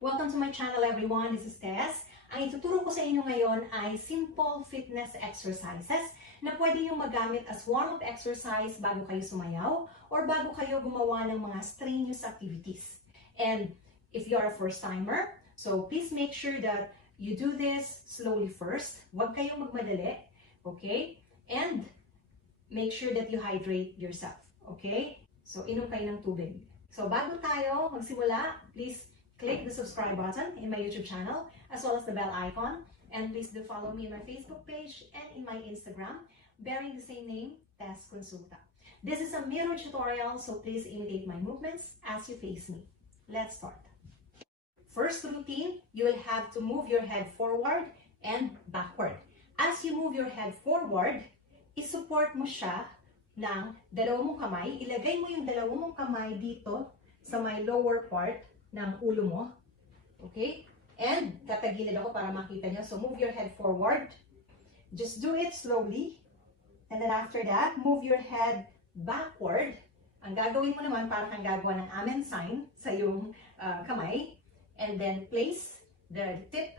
Welcome to my channel everyone, this is Tess. Ang ituturo ko sa inyo ngayon ay simple fitness exercises na pwede nyo magamit as warm-up exercise bago kayo sumayaw or bago kayo gumawa ng mga strenuous activities. And if you're a first-timer, so please make sure that you do this slowly first. Huwag kayong magmadali, okay? And make sure that you hydrate yourself, okay? So inom kayo ng tubig. So bago tayo magsimula, please click the subscribe button in my YouTube channel as well as the bell icon, and please do follow me in my Facebook page and in my Instagram bearing the same name, Tess Consulta. This is a mirror tutorial, so please imitate my movements as you face me. Let's start. First routine, you will have to move your head forward and backward. As you move your head forward, isupport mo siya ng dalawang mong kamay. Ilagay mo yung dalawang mong kamay dito sa may lower part ng ulo mo. Okay? And tatagilid ako para makita nyo. So move your head forward. Just do it slowly. And then after that, move your head backward. Ang gagawin mo naman, para kang gagawa ng amen sign sa iyong kamay. And then place the tip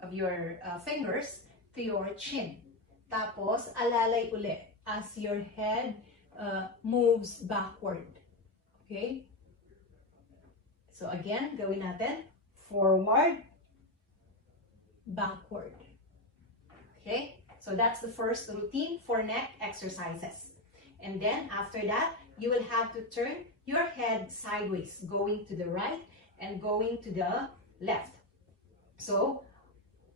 of your fingers to your chin. Tapos, alalay uli as your head moves backward. Okay? So again, gawin natin. Forward, backward. Okay? So that's the first routine for neck exercises. And then after that, you will have to turn your head sideways, going to the right and going to the left. So,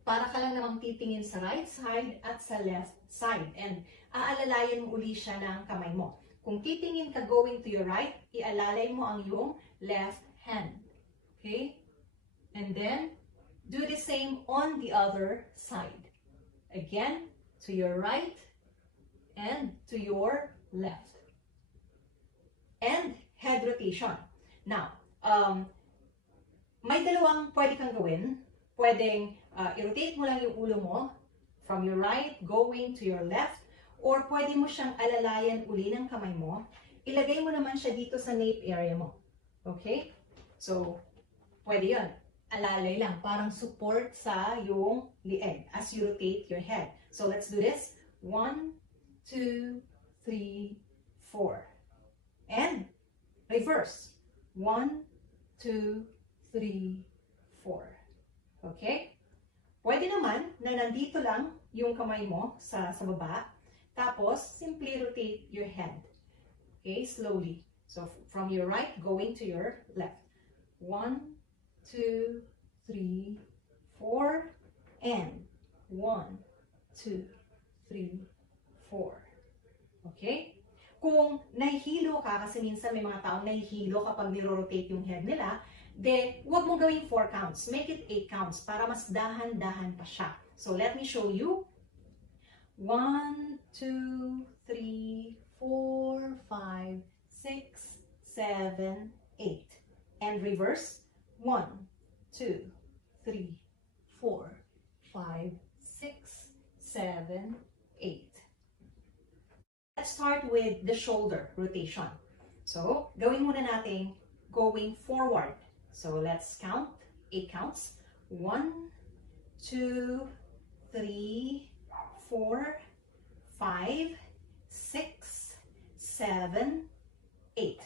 para ka lang namang titingin sa right side at sa left side. And aalalayan mo uli siya ng kamay mo. Kung titingin ka going to your right, ialalay mo ang iyong left hand. Okay? And then, do the same on the other side. Again, to your right and to your left. And head rotation. Now, may dalawang pwede kang gawin. Pwedeng i-rotate mo lang yung ulo mo from your right going to your left, or pwede mo siyang alalayan uli ng kamay mo. Ilagay mo naman siya dito sa nape area mo. Okay? So, pwede yun. Alalay lang. Parang support sa yung lieg as you rotate your head. So, let's do this. 1, 2, 3, 4. And reverse. 1, 2, 3, 4. Okay? Pwede naman na nandito lang yung kamay mo sa baba. Tapos, simply rotate your head. Okay? Slowly. So, from your right going to your left. 1, 2, 3, 4, and 1, 2, 3, 4. Okay? Kung nahihilo ka, kasi minsan may mga taong nahihilo kapag niro-rotate yung head nila, huwag mong gawing 4 counts. Make it 8 counts para mas dahan-dahan pa siya. So, let me show you. 1, 2, 3, 4, 5, 6, 7, 8. And reverse. 1, 2, 3, 4, 5, 6, 7, 8. Let's start with the shoulder rotation. So, gawin muna natin going forward. So, let's count 8 counts. 1, 2, 3, 4, 5, 6, 7, 8.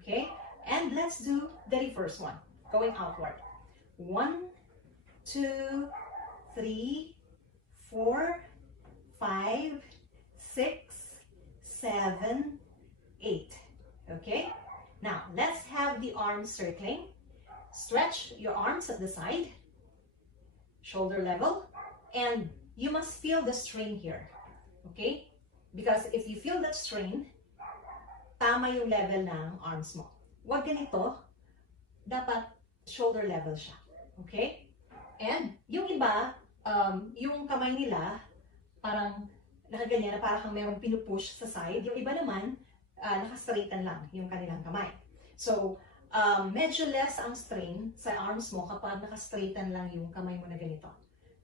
Okay? And let's do the reverse one. Going outward. 1, 2, 3, 4, 5, 6, 7, 8. Okay? Now, let's have the arms circling. Stretch your arms at the side. Shoulder level. And you must feel the strain here. Okay? Because if you feel that strain, tama yung level ng arms mo. Huwag ganito, dapat shoulder level siya. Okay? And yung iba, yung kamay nila, parang nakaganyan na parang merong pinupush sa side. Yung iba naman, nakastraighten lang yung kanilang kamay. So, medyo less ang strain sa arms mo kapag nakastraighten lang yung kamay mo na ganito.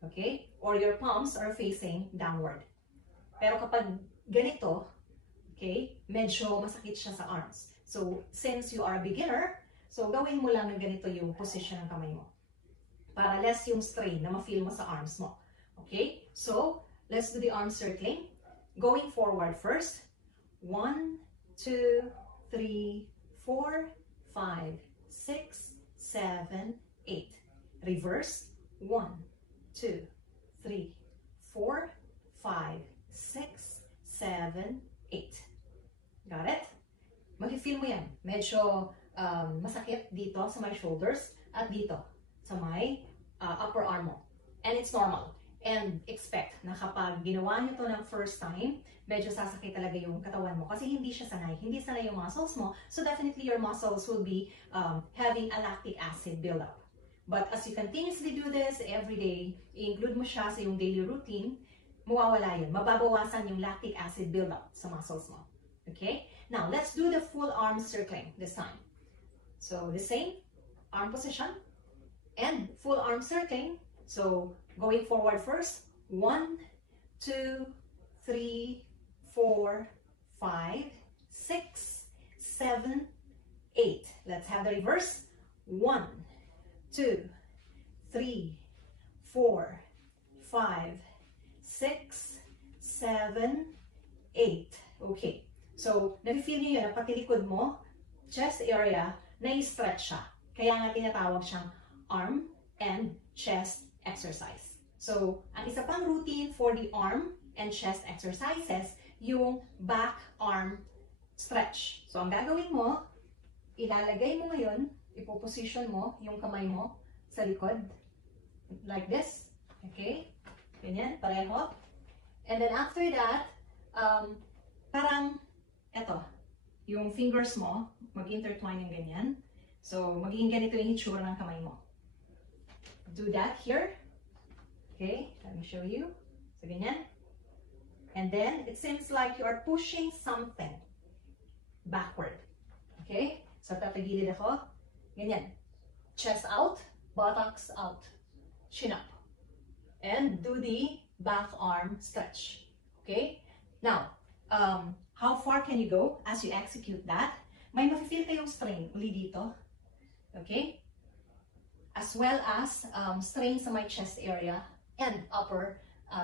Okay? Or your palms are facing downward. Pero kapag ganito, okay, medyo masakit siya sa arms. So, since you are a beginner, so gawin mo lang ng ganito yung position ng kamay mo. para less yung strain na ma-feel mo sa arms mo. Okay? So, let's do the arm circling. Going forward first. 1, 2, 3, 4, 5, 6, 7, 8. Reverse. 1, 2, 3, 4, 5, 6, 7, 8. Got it? Mag-feel mo yan. Medyo masakit dito sa my shoulders at dito sa my upper arm mo. And it's normal. And expect na kapag ginawa nyo to ng first time, medyo sasakit talaga yung katawan mo kasi hindi siya sanay. Hindi sanay yung muscles mo. So definitely your muscles will be having a lactic acid buildup. But as you continuously do this every day, i-include mo siya sa yung daily routine, mawawala yun. Mababawasan yung lactic acid buildup sa muscles mo. Okay? Now, let's do the full arm circling this time. So the same arm position and full arm circling. So going forward first, 1, 2, 3, 4, 5, 6, 7, 8. Let's have the reverse. 1, 2, 3, 4, 5, 6, 7, 8. Okay. So, nafe-feel niyo yun, na pati likod mo, chest area, na-stretch siya. Kaya nga tinatawag siyang arm and chest exercise. So, ang isa pang routine for the arm and chest exercises, yung back arm stretch. So, ang gagawin mo, ilalagay mo ngayon, ipoposition mo yung kamay mo sa likod. Like this. Okay? Ganyan, pareho. And then after that, parang, eto, yung fingers mo, mag-intertwine yung ganyan. So, magiging ganito yung hitsura ng kamay mo. Do that here. Okay, let me show you. So, ganyan. And then, it seems like you are pushing something backward. Okay? So, tatagilid ako. Ganyan. Chest out, buttocks out, chin up. And do the back arm stretch. Okay? Now, how far can you go as you execute that? May mafe-feel kayong strain uli dito. Okay? As well as strain sa my chest area and upper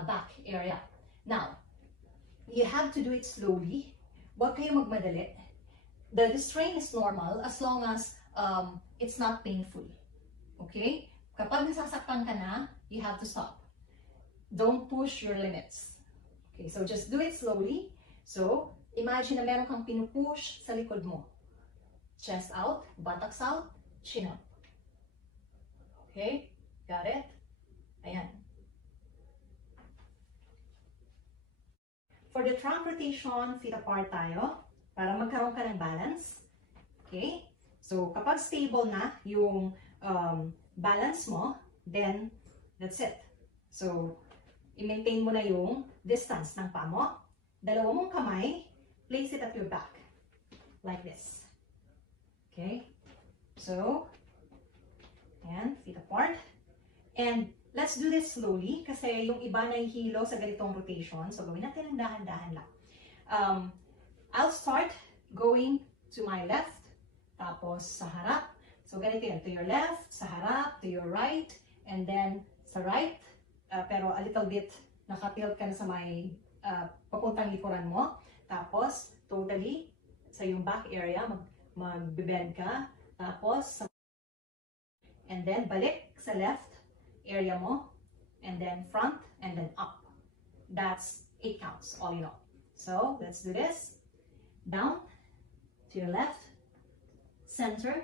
back area. Now, you have to do it slowly. Huwag kayo magmadali. The strain is normal as long as it's not painful. Okay? Kapag nasasaktan ka na, you have to stop. Don't push your limits. Okay, so just do it slowly. So, imagine na meron kang pinupush sa likod mo. Chest out, buttocks out, chin up. Okay? Got it? Ayan. For the trunk rotation, feet apart tayo para magkaroon ka ng balance. Okay? So, kapag stable na yung balance mo, then that's it. So, i-maintain mo na yung distance ng paa mo. Dalawa mong kamay, place it at your back. Like this. Okay? So, ayan, feet apart. And let's do this slowly kasi yung iba nahihilo sa ganitong rotation. So, gawin natin ng dahan-dahan lang. I'll start going to my left, tapos sa harap. So, ganito yan. To your left, sa harap, to your right, and then sa right, pero a little bit nakatilt ka na sa may papuntang likuran mo. Tapos, totally, sa yung back area, mag-bend ka. Tapos, and then balik sa left area mo, and then front, and then up. That's 8 counts, all in all. So, let's do this. Down, to your left, center,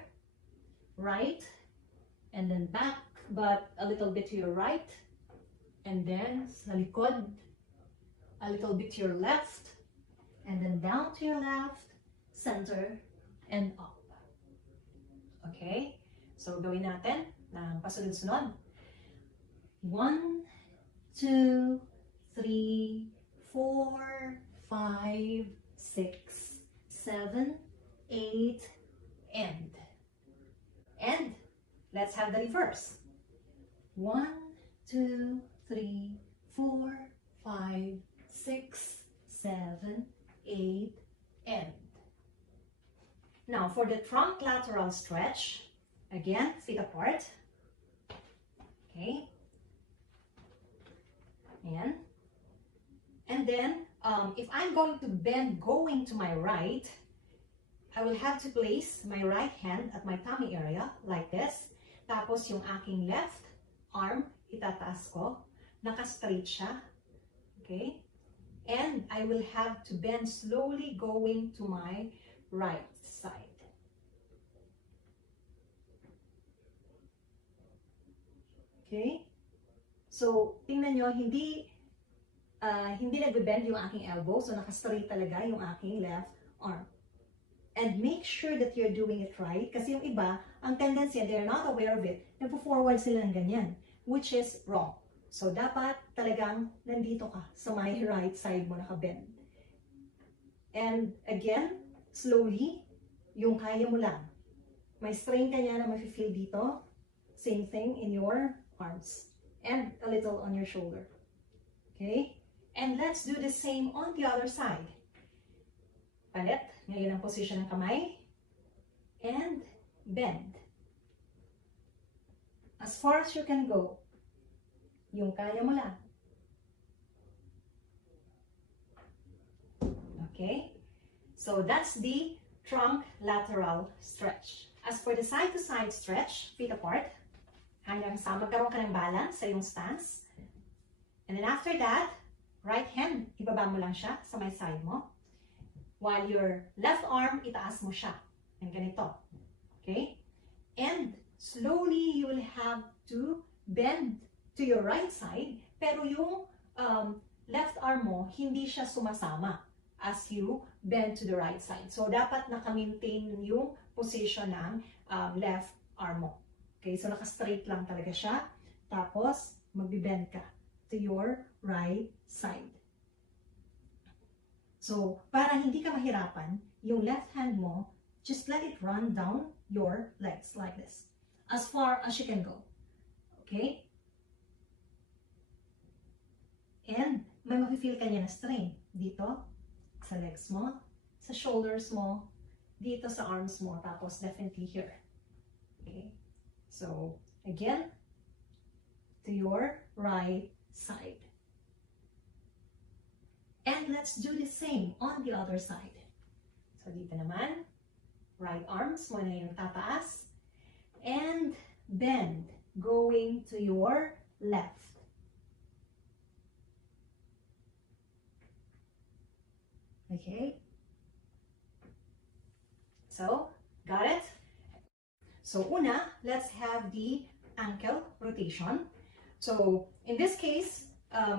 right, and then back, but a little bit to your right, and then sa likod, a little bit to your left, and then down to your left, center, and up. Okay? So, gawin natin ng pasunod-sunod. 1, 2, 3, 4, 5, 6, 7, 8, end. And let's have the reverse. 1, 2, 3, 4, 5, 6, 7, 8, end. Now, for the trunk lateral stretch, again, feet apart. then, if I'm going to bend going to my right, I will have to place my right hand at my tummy area like this. Tapos yung aking left arm, itataas ko. Naka-straight siya. Okay? And I will have to bend slowly going to my right side. Okay? So, tingnan nyo, hindi nagbe-bend yung aking elbow. So, naka-straight talaga yung aking left arm. And make sure that you're doing it right. Kasi yung iba, ang tendency, and they're not aware of it, nagpo-forward sila ng ganyan, which is wrong. So, dapat talagang nandito ka sa my right side mo naka-bend. And again, slowly, yung kaya mo lang. May strain ka niya na mafe-feel dito. Same thing in your arms. And a little on your shoulder. Okay? And let's do the same on the other side. Palit. Ngayon ang position ng kamay. And bend. As far as you can go. Yung kaya mo lang. Okay? So that's the trunk lateral stretch. As for the side-to-side stretch, feet apart, hanggang sa magkaroon ka ng balance sa iyong stance. And then after that, right hand, ibaba mo lang siya sa may side mo. While your left arm, itaas mo siya. And ganito. Okay? And slowly, you will have to bend to your right side, pero yung left arm mo, hindi siya sumasama as you bend to the right side. So, dapat naka-maintain yung position ng left arm mo. Okay? So, naka-straight lang talaga siya. Tapos, magbi-bend ka to your right side. So, para hindi ka mahirapan, yung left hand mo, just let it run down your legs like this. As far as you can go. Okay? And may mafe-feel ka niya na strain. Dito, sa legs mo, sa shoulders mo, dito sa arms mo, tapos definitely here. Okay? So, again, to your right side. And let's do the same on the other side. So, dito naman, right arms mo na yung tataas. And bend, going to your left. Okay? So, got it? So, una, let's have the ankle rotation. So, in this case,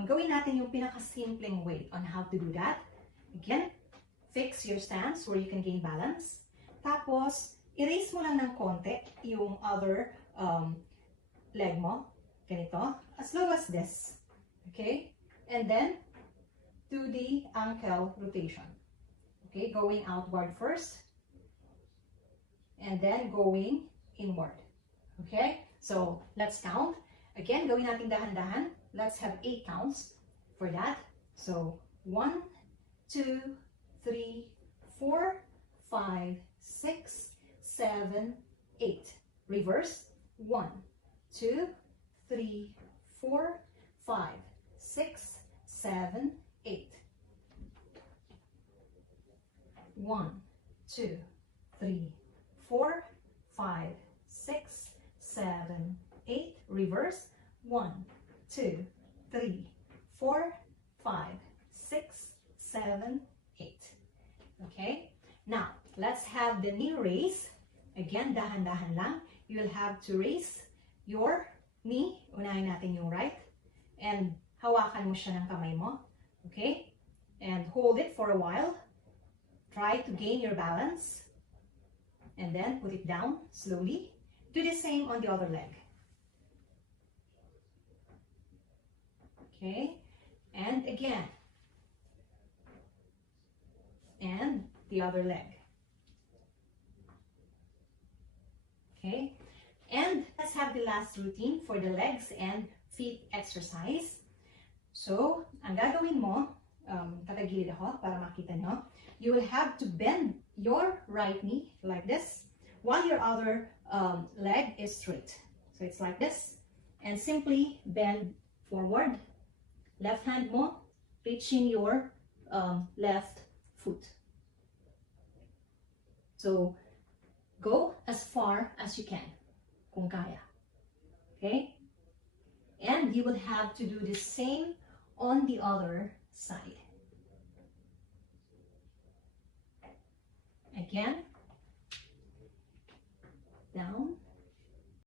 gawin natin yung pinakasimpleng way on how to do that. Again, fix your stance where you can gain balance. Tapos, erase mo lang ng konti yung other leg mo. Ganito. As low as this. Okay? And then, do the ankle rotation. Okay? Going outward first. And then going inward. Okay? So, let's count. Again, gawin natin dahan-dahan. Let's have 8 counts for that. So, 1, 2, 3, 4, 5, 6, 7, 8. Reverse. 1, 2, 3, 4, 5, 6, 7, 8. 1, 2, 3, 4, 5, 6, 7, 8. Reverse. 1, 2, 3, 4, 5, 6, 7, 8. Okay? Now, let's have the knee raise. Again, dahan-dahan lang. You will have to raise your knee. Unahin natin yung right. And hawakan mo siya ng kamay mo. Okay? And hold it for a while. Try to gain your balance. And then put it down slowly. Do the same on the other leg. Okay? And again. And the other leg. Okay? And let's have the last routine for the legs and feet exercise. So, ang gagawin mo, tatagilid ako para makita nyo, you will have to bend your right knee like this while your other leg is straight. So, it's like this. And simply bend forward. Left hand mo, reaching your left foot. So, go as far as you can, kung kaya. Okay? And you will have to do the same on the other side. Again,